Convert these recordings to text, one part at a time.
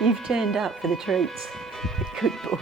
You've turned up for the treats. Good boy.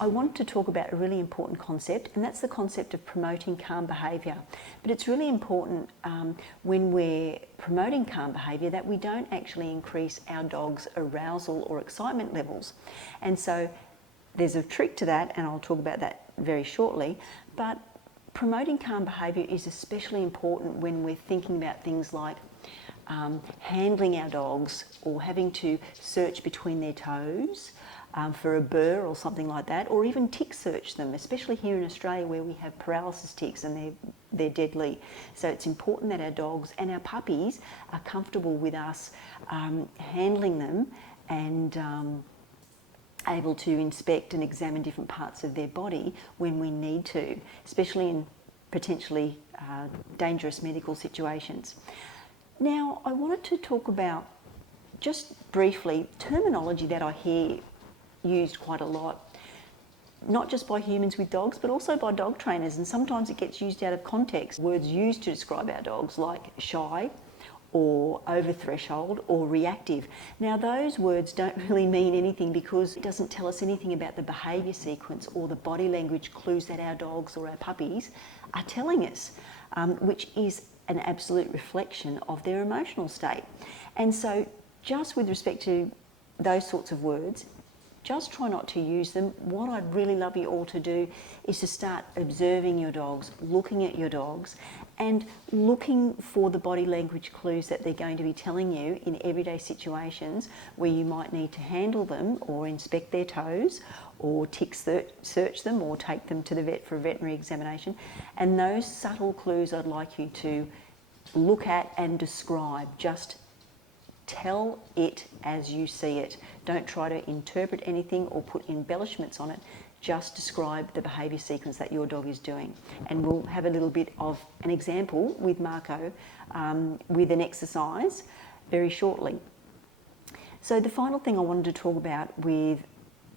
I want to talk about a really important concept, and that's the concept of promoting calm behaviour. But it's really important when we're promoting calm behaviour that we don't actually increase our dog's arousal or excitement levels. And so there's a trick to that, and I'll talk about that very shortly. But promoting calm behaviour is especially important when we're thinking about things like handling our dogs or having to search between their toes for a burr or something like that, or even tick search them, especially here in Australia where we have paralysis ticks and they're deadly. So it's important that our dogs and our puppies are comfortable with us handling them and able to inspect and examine different parts of their body when we need to, especially in potentially dangerous medical situations. Now, I wanted to talk about, just briefly, terminology that I hear used quite a lot, not just by humans with dogs, but also by dog trainers, and sometimes it gets used out of context. Words used to describe our dogs like shy or over threshold or reactive. Now those words don't really mean anything because it doesn't tell us anything about the behaviour sequence or the body language clues that our dogs or our puppies are telling us, which is an absolute reflection of their emotional state. And so just with respect to those sorts of words, just try not to use them. What I'd really love you all to do is to start observing your dogs, looking at your dogs, and looking for the body language clues that they're going to be telling you in everyday situations where you might need to handle them or inspect their toes or tick search them or take them to the vet for a veterinary examination. And those subtle clues I'd like you to look at and describe. Just tell it as you see it. Don't try to interpret anything or put embellishments on it. Just describe the behaviour sequence that your dog is doing. And we'll have a little bit of an example with Marco with an exercise very shortly. So the final thing I wanted to talk about with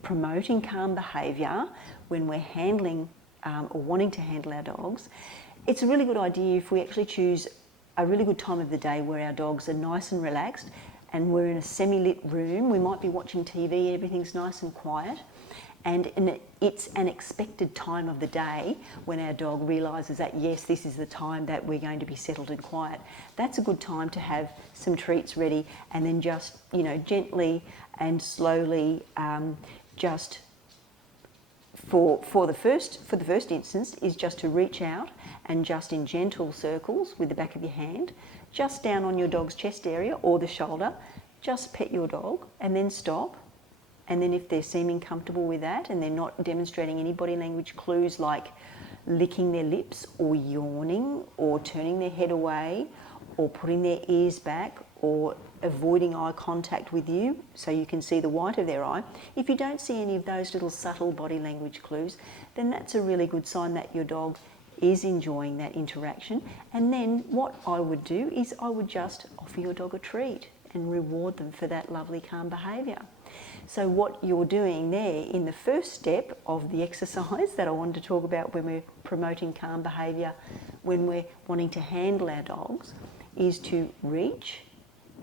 promoting calm behaviour when we're handling or wanting to handle our dogs, it's a really good idea if we actually choose a really good time of the day where our dogs are nice and relaxed and we're in a semi-lit room. We might be watching TV, everything's nice and quiet, and it's an expected time of the day when our dog realises that yes, this is the time that we're going to be settled and quiet. That's a good time to have some treats ready, and then just, you know, gently and slowly just for the first instance is just to reach out and just in gentle circles with the back of your hand, just down on your dog's chest area or the shoulder, just pet your dog and then stop. And then if they're seeming comfortable with that and they're not demonstrating any body language clues like licking their lips or yawning or turning their head away or putting their ears back or avoiding eye contact with you so you can see the white of their eye, if you don't see any of those little subtle body language clues, then that's a really good sign that your dog is enjoying that interaction. And then what I would do is I would just offer your dog a treat and reward them for that lovely calm behaviour. So what you're doing there in the first step of the exercise that I wanted to talk about when we're promoting calm behaviour, when we're wanting to handle our dogs, is to reach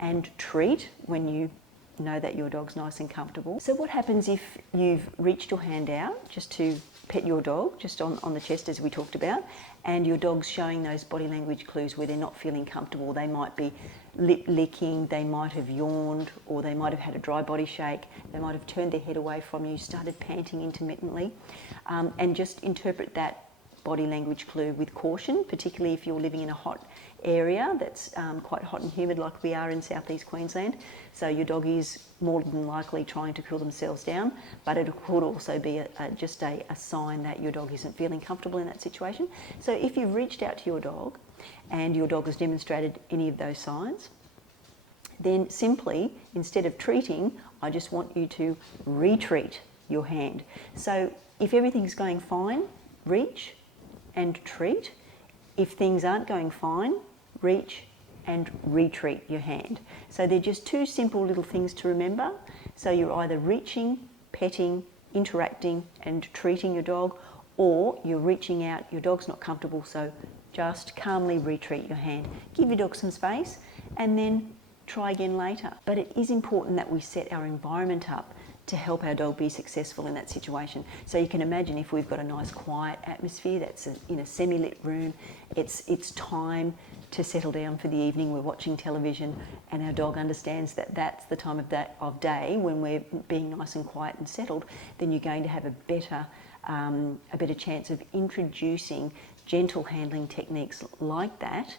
and treat when you know that your dog's nice and comfortable. So what happens if you've reached your hand out just to pet your dog, just on the chest as we talked about, and your dog's showing those body language clues where they're not feeling comfortable? They might be lip licking, they might have yawned, or they might have had a dry body shake, they might have turned their head away from you, started panting intermittently, and just interpret that body language clue with caution, particularly if you're living in a hot area that's quite hot and humid like we are in southeast Queensland. So your dog is more than likely trying to cool themselves down, but it could also be just a sign that your dog isn't feeling comfortable in that situation. So if you've reached out to your dog and your dog has demonstrated any of those signs, then simply, instead of treating, I just want you to retreat your hand. So if everything's going fine, reach and treat. If things aren't going fine, reach and retreat your hand. So they're just two simple little things to remember. So you're either reaching, petting, interacting and treating your dog, or you're reaching out, your dog's not comfortable, so just calmly retreat your hand. Give your dog some space and then try again later. But it is important that we set our environment up to help our dog be successful in that situation. So you can imagine if we've got a nice quiet atmosphere that's in a semi-lit room, it's time to settle down for the evening, we're watching television, and our dog understands that that's the time of day when we're being nice and quiet and settled, then you're going to have a better chance of introducing gentle handling techniques like that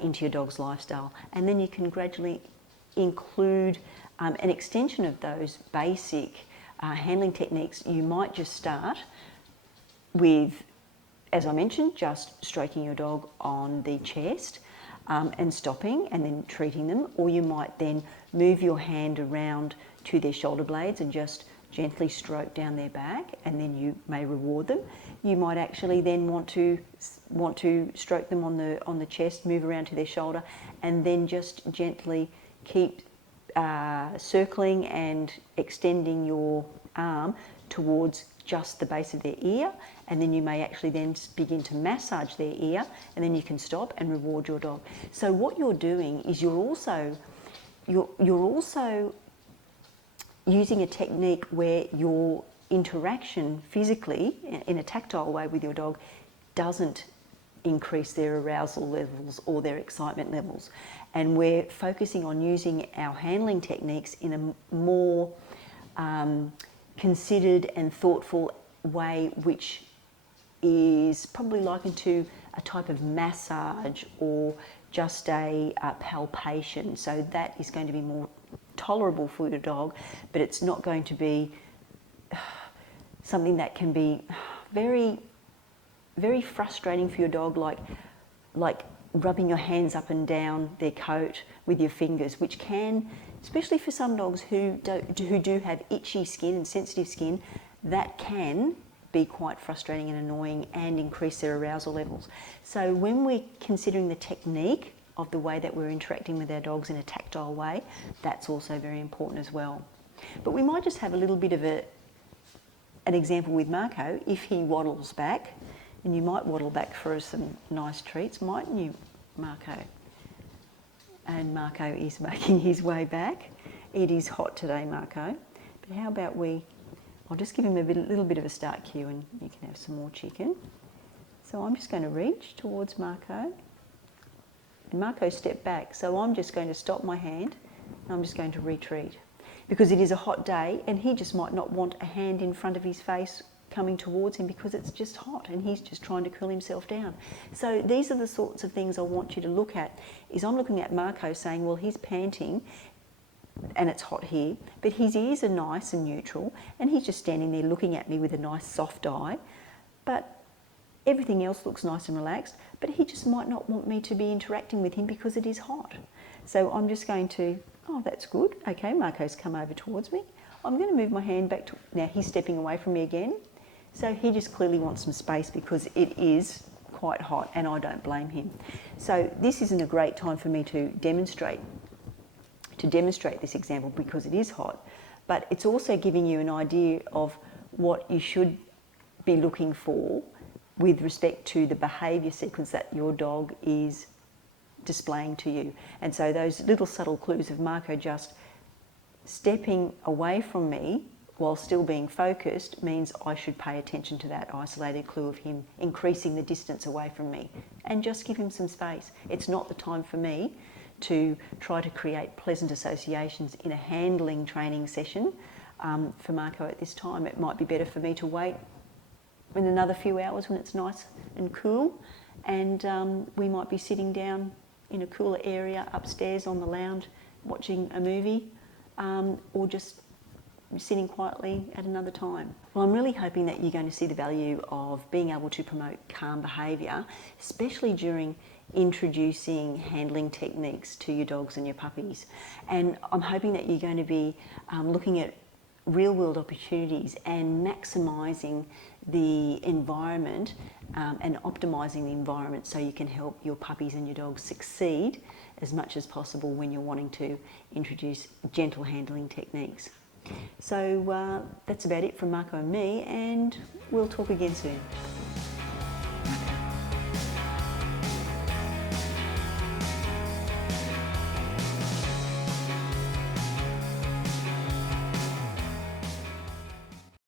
into your dog's lifestyle. And then you can gradually include an extension of those basic handling techniques. You might just start with, as I mentioned, just stroking your dog on the chest and stopping and then treating them, or you might then move your hand around to their shoulder blades and just gently stroke down their back, and then you may reward them. You might actually then want to stroke them on the chest, move around to their shoulder, and then just gently keep circling and extending your arm towards just the base of their ear, and then you may actually then begin to massage their ear, and then you can stop and reward your dog. So what you're doing is you're also using a technique where your interaction physically in a tactile way with your dog doesn't increase their arousal levels or their excitement levels. And we're focusing on using our handling techniques in a more considered and thoughtful way, which is probably likened to a type of massage or just a palpation. So that is going to be more tolerable for your dog, but it's not going to be something that can be very, very frustrating for your dog, like rubbing your hands up and down their coat with your fingers, which can, especially for some dogs who do have itchy skin and sensitive skin, that can be quite frustrating and annoying and increase their arousal levels. So when we're considering the technique of the way that we're interacting with our dogs in a tactile way, that's also very important as well. But we might just have a little bit of an example with Marco. If he waddles back, and you might waddle back for some nice treats, mightn't you, Marco? And Marco is making his way back. It is hot today, Marco. But how about I'll just give him a little bit of a start cue and you can have some more chicken. So I'm just going to reach towards Marco. And Marco stepped back, so I'm just going to stop my hand and I'm just going to retreat. Because it is a hot day and he just might not want a hand in front of his face coming towards him because it's just hot and he's just trying to cool himself down. So these are the sorts of things I want you to look at. Is I'm looking at Marco saying, well, he's panting and it's hot here, but his ears are nice and neutral and he's just standing there looking at me with a nice soft eye, but everything else looks nice and relaxed, but he just might not want me to be interacting with him because it is hot. So I'm just going to, oh, that's good. Okay, Marco's come over towards me. I'm going to move my hand back to, now he's stepping away from me again. So he just clearly wants some space because it is quite hot and I don't blame him. So this isn't a great time for me to demonstrate this example because it is hot, but it's also giving you an idea of what you should be looking for with respect to the behaviour sequence that your dog is displaying to you. And so those little subtle clues of Marco just stepping away from me while still being focused means I should pay attention to that isolated clue of him increasing the distance away from me and just give him some space. It's not the time for me to try to create pleasant associations in a handling training session for Marco at this time. It might be better for me to wait in another few hours when it's nice and cool, and we might be sitting down in a cooler area upstairs on the lounge watching a movie or just sitting quietly at another time. Well, I'm really hoping that you're going to see the value of being able to promote calm behaviour, especially during introducing handling techniques to your dogs and your puppies. And I'm hoping that you're going to be looking at real-world opportunities and maximising the environment and optimising the environment so you can help your puppies and your dogs succeed as much as possible when you're wanting to introduce gentle handling techniques. So that's about it from Marco and me, and we'll talk again soon.